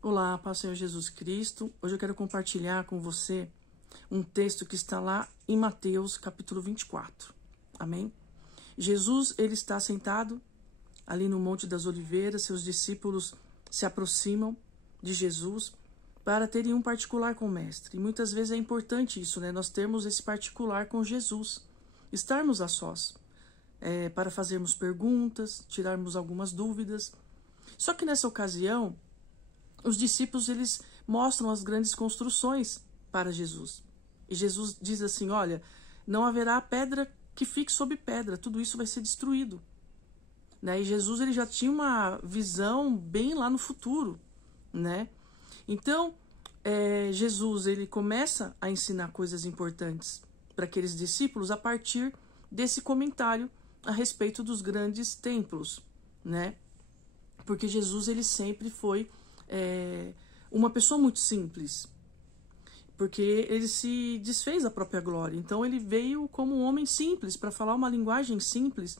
Olá, paz do Senhor Jesus Cristo. Hoje eu quero compartilhar com você um texto que está lá em Mateus, capítulo 24. Amém? Jesus, ele está sentado ali no Monte das Oliveiras, seus discípulos se aproximam de Jesus para terem um particular com o Mestre. E muitas vezes é importante isso, né? Nós termos esse particular com Jesus, estarmos a sós, para fazermos perguntas, tirarmos algumas dúvidas. Só que nessa ocasião, os discípulos, eles mostram as grandes construções para Jesus. E Jesus diz assim, olha, não haverá pedra que fique sobre pedra, tudo isso vai ser destruído. Né? E Jesus, ele já tinha uma visão bem lá no futuro, né? Então, Jesus, ele começa a ensinar coisas importantes para aqueles discípulos a partir desse comentário a respeito dos grandes templos, né? Porque Jesus, ele sempre foi uma pessoa muito simples, porque ele se desfez da própria glória. Então ele veio como um homem simples, para falar uma linguagem simples,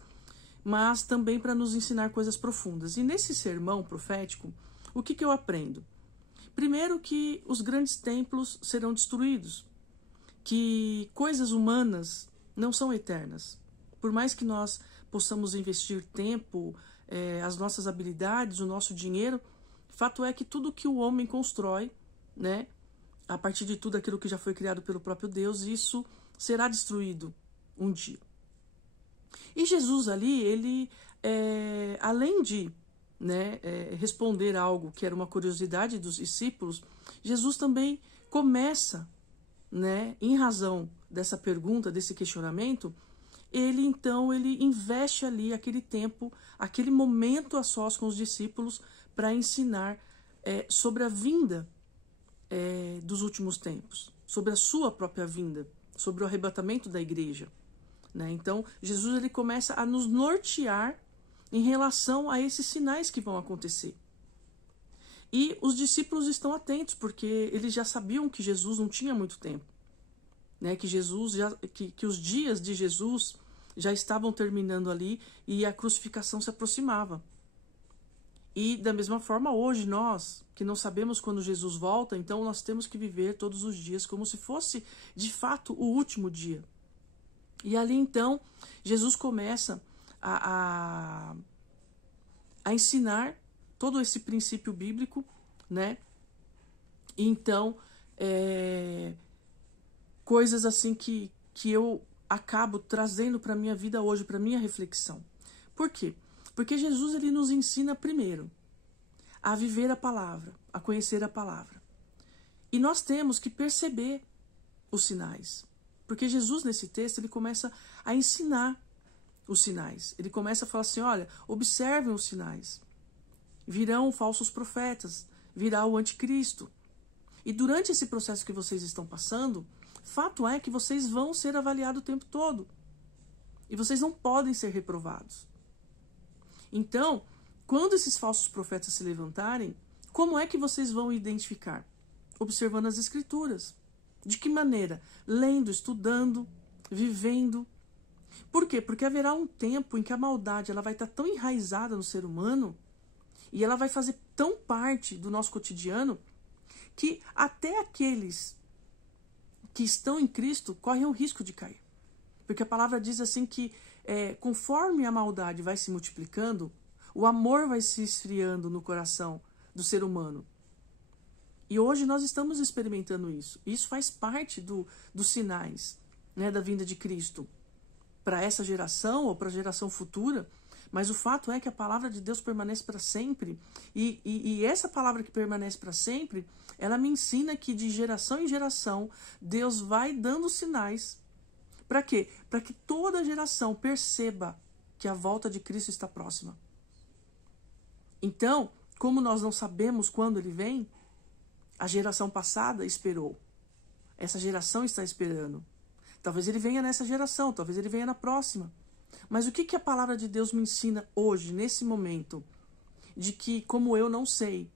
mas também para nos ensinar coisas profundas. E nesse sermão profético, o que eu aprendo? Primeiro, que os grandes templos serão destruídos, que coisas humanas não são eternas. Por mais que nós possamos investir tempo, as nossas habilidades, o nosso dinheiro, fato é que tudo que o homem constrói, né, a partir de tudo aquilo que já foi criado pelo próprio Deus, isso será destruído um dia. E Jesus ali, ele, além de, né, responder algo que era uma curiosidade dos discípulos, Jesus também começa, né, em razão dessa pergunta, desse questionamento, ele investe ali aquele tempo, aquele momento a sós com os discípulos para ensinar sobre a vinda dos últimos tempos, sobre a sua própria vinda, sobre o arrebatamento da igreja. Né? Então, Jesus, ele começa a nos nortear em relação a esses sinais que vão acontecer. E os discípulos estão atentos, porque eles já sabiam que Jesus não tinha muito tempo. Né? Que os dias de Jesus já estavam terminando ali e a crucificação se aproximava. E da mesma forma, hoje nós, que não sabemos quando Jesus volta, então nós temos que viver todos os dias como se fosse, de fato, o último dia. E ali, então, Jesus começa a ensinar todo esse princípio bíblico, né? E então, coisas assim que eu acabo trazendo para a minha vida hoje, para a minha reflexão. Por quê? Porque Jesus, ele nos ensina primeiro a viver a palavra, a conhecer a palavra. E nós temos que perceber os sinais. Porque Jesus, nesse texto, ele começa a ensinar os sinais. Ele começa a falar assim, olha, observem os sinais. Virão falsos profetas, virá o anticristo. E durante esse processo que vocês estão passando, fato é que vocês vão ser avaliados o tempo todo. E vocês não podem ser reprovados. Então, quando esses falsos profetas se levantarem, como é que vocês vão identificar? Observando as escrituras. De que maneira? Lendo, estudando, vivendo. Por quê? Porque haverá um tempo em que a maldade ela vai estar tão enraizada no ser humano e ela vai fazer tão parte do nosso cotidiano que até aqueles que estão em Cristo correm o risco de cair. Porque a palavra diz assim que conforme a maldade vai se multiplicando, o amor vai se esfriando no coração do ser humano. E hoje nós estamos experimentando isso. Isso faz parte dos sinais, né, da vinda de Cristo para essa geração ou para a geração futura. Mas o fato é que a palavra de Deus permanece para sempre. E essa palavra que permanece para sempre, ela me ensina que de geração em geração, Deus vai dando sinais. Para quê? Para que toda geração perceba que a volta de Cristo está próxima. Então, como nós não sabemos quando ele vem, a geração passada esperou. Essa geração está esperando. Talvez ele venha nessa geração, talvez ele venha na próxima. Mas o que a palavra de Deus me ensina hoje, nesse momento? De que, como eu não sei,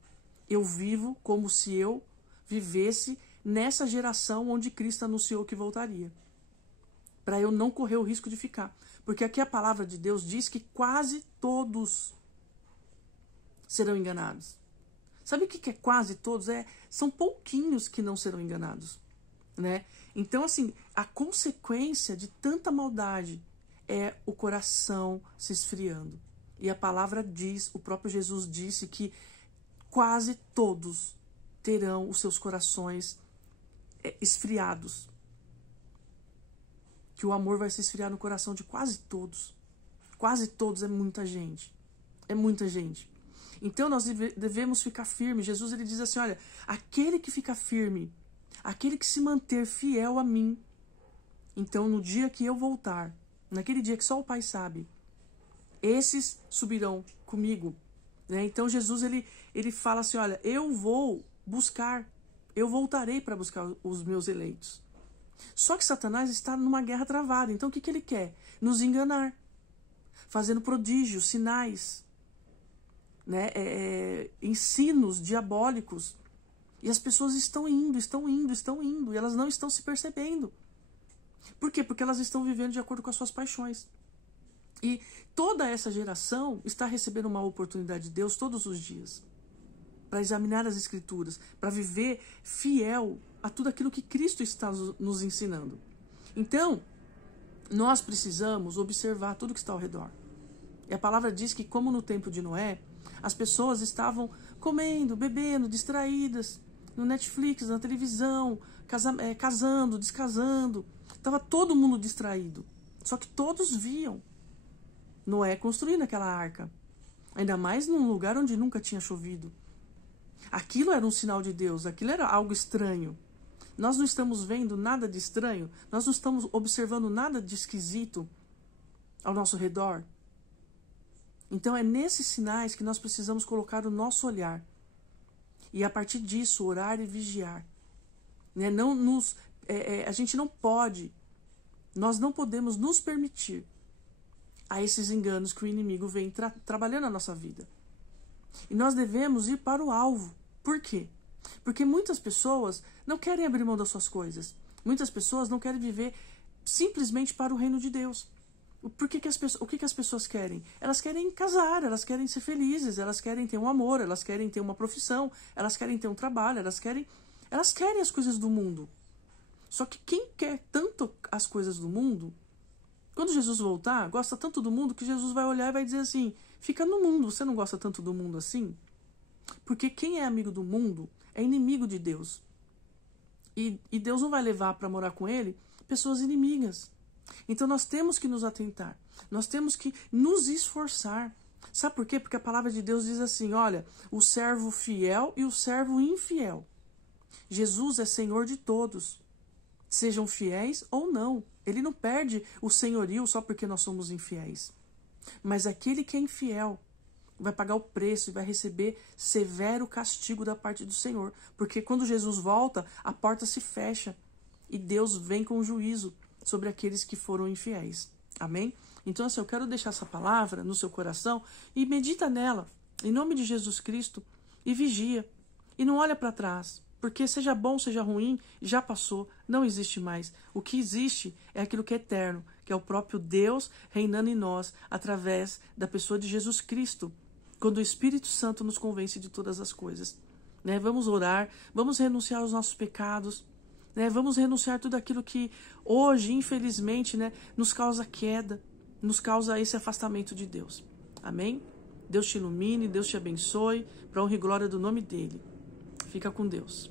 eu vivo como se eu vivesse nessa geração onde Cristo anunciou que voltaria. Para eu não correr o risco de ficar. Porque aqui a palavra de Deus diz que quase todos serão enganados. Sabe o que é quase todos? São pouquinhos que não serão enganados, né? Então, assim, a consequência de tanta maldade é o coração se esfriando. E a palavra diz, o próprio Jesus disse que quase todos terão os seus corações esfriados. Que o amor vai se esfriar no coração de quase todos. Quase todos, é muita gente. É muita gente. Então nós devemos ficar firmes. Jesus, ele diz assim, olha, aquele que fica firme, aquele que se manter fiel a mim, então no dia que eu voltar, naquele dia que só o Pai sabe, esses subirão comigo, né? Então Jesus, ele fala assim, olha, eu vou buscar, eu voltarei para buscar os meus eleitos. Só que Satanás está numa guerra travada. Então o que ele quer? Nos enganar, fazendo prodígios, sinais, né? Ensinos diabólicos. E as pessoas estão indo, e elas não estão se percebendo. Por quê? Porque elas estão vivendo de acordo com as suas paixões. E toda essa geração está recebendo uma oportunidade de Deus todos os dias para examinar as Escrituras, para viver fiel a tudo aquilo que Cristo está nos ensinando. Então, nós precisamos observar tudo que está ao redor. E a palavra diz que, como no tempo de Noé, as pessoas estavam comendo, bebendo, distraídas, no Netflix, na televisão, casando, descasando. Estava todo mundo distraído. Só que todos viam Noé construindo aquela arca. Ainda mais num lugar onde nunca tinha chovido. Aquilo era um sinal de Deus, aquilo era algo estranho. Nós não estamos vendo nada de estranho, nós não estamos observando nada de esquisito ao nosso redor. Então é nesses sinais que nós precisamos colocar o nosso olhar. E a partir disso, orar e vigiar. Né? A gente não pode, nós não podemos nos permitir a esses enganos que o inimigo vem trabalhando na nossa vida. E nós devemos ir para o alvo. Por quê? Porque muitas pessoas não querem abrir mão das suas coisas. Muitas pessoas não querem viver simplesmente para o reino de Deus. O que as pessoas querem? Elas querem casar, elas querem ser felizes, elas querem ter um amor, elas querem ter uma profissão, elas querem ter um trabalho, elas querem as coisas do mundo. Só que quem quer tanto as coisas do mundo, quando Jesus voltar, gosta tanto do mundo que Jesus vai olhar e vai dizer assim, fica no mundo, você não gosta tanto do mundo assim? Porque quem é amigo do mundo é inimigo de Deus. E Deus não vai levar para morar com ele pessoas inimigas. Então nós temos que nos atentar. Nós temos que nos esforçar. Sabe por quê? Porque a palavra de Deus diz assim, olha, o servo fiel e o servo infiel. Jesus é Senhor de todos. Sejam fiéis ou não. Ele não perde o senhorio só porque nós somos infiéis. Mas aquele que é infiel vai pagar o preço e vai receber severo castigo da parte do Senhor. Porque quando Jesus volta, a porta se fecha e Deus vem com juízo sobre aqueles que foram infiéis. Amém? Então, assim, eu quero deixar essa palavra no seu coração e medita nela, em nome de Jesus Cristo, e vigia. E não olha para trás, porque seja bom, seja ruim, já passou, não existe mais. O que existe é aquilo que é eterno, que é o próprio Deus reinando em nós, através da pessoa de Jesus Cristo, quando o Espírito Santo nos convence de todas as coisas. Né? Vamos orar, vamos renunciar aos nossos pecados, né? Vamos renunciar tudo aquilo que hoje, infelizmente, né, nos causa queda, nos causa esse afastamento de Deus. Amém? Deus te ilumine, Deus te abençoe, para honra e glória do nome dele. Fica com Deus.